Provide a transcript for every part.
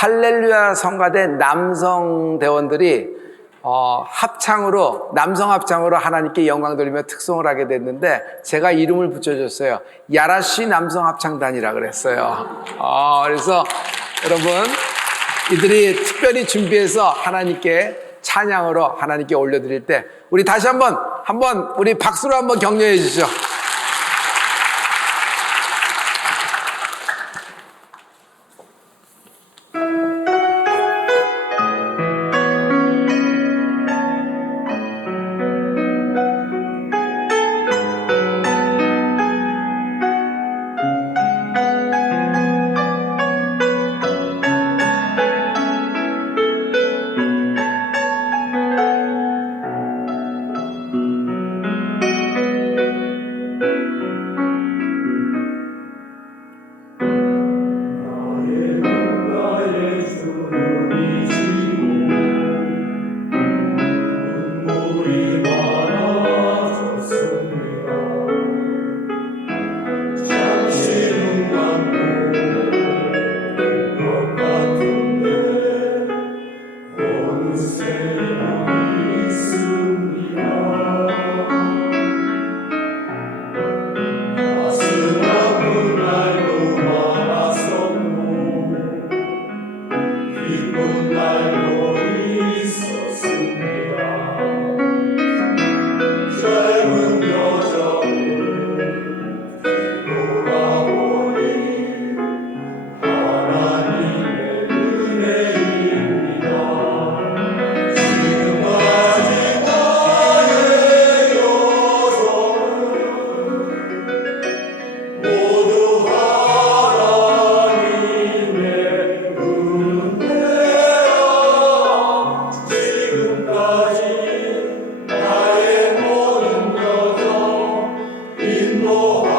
할렐루야 성가대 남성 대원들이 어, 합창으로 남성 합창으로 하나님께 영광 돌리며 특송을 하게 됐는데 제가 이름을 붙여줬어요. 야라시 남성 합창단이라 그랬어요. 어, 그래서 여러분 이들이 특별히 준비해서 하나님께 찬양으로 하나님께 올려드릴 때 우리 다시 한번 한번 우리 박수로 한번 격려해 주시죠. を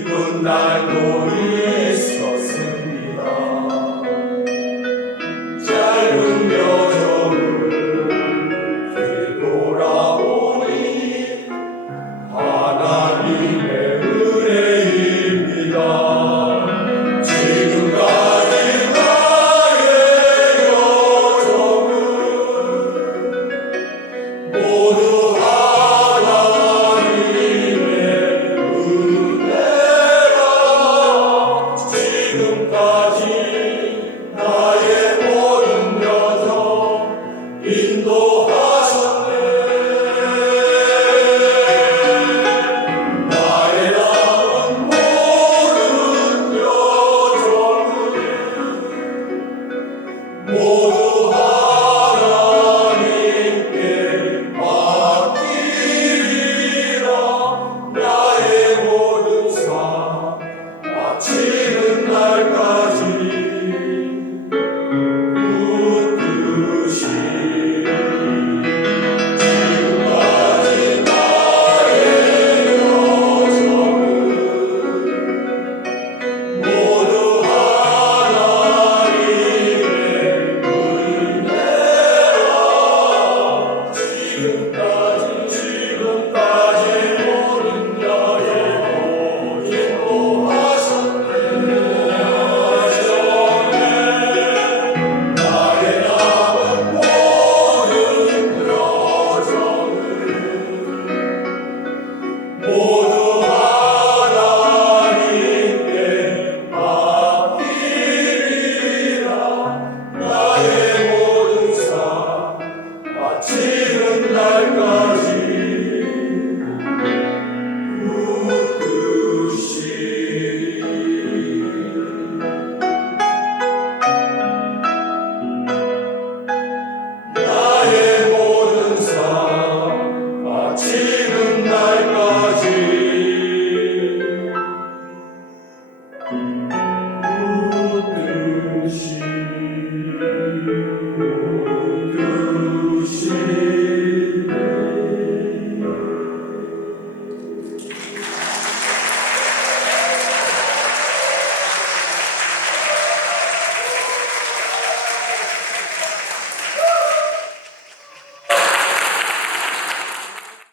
기쁜 날 우리의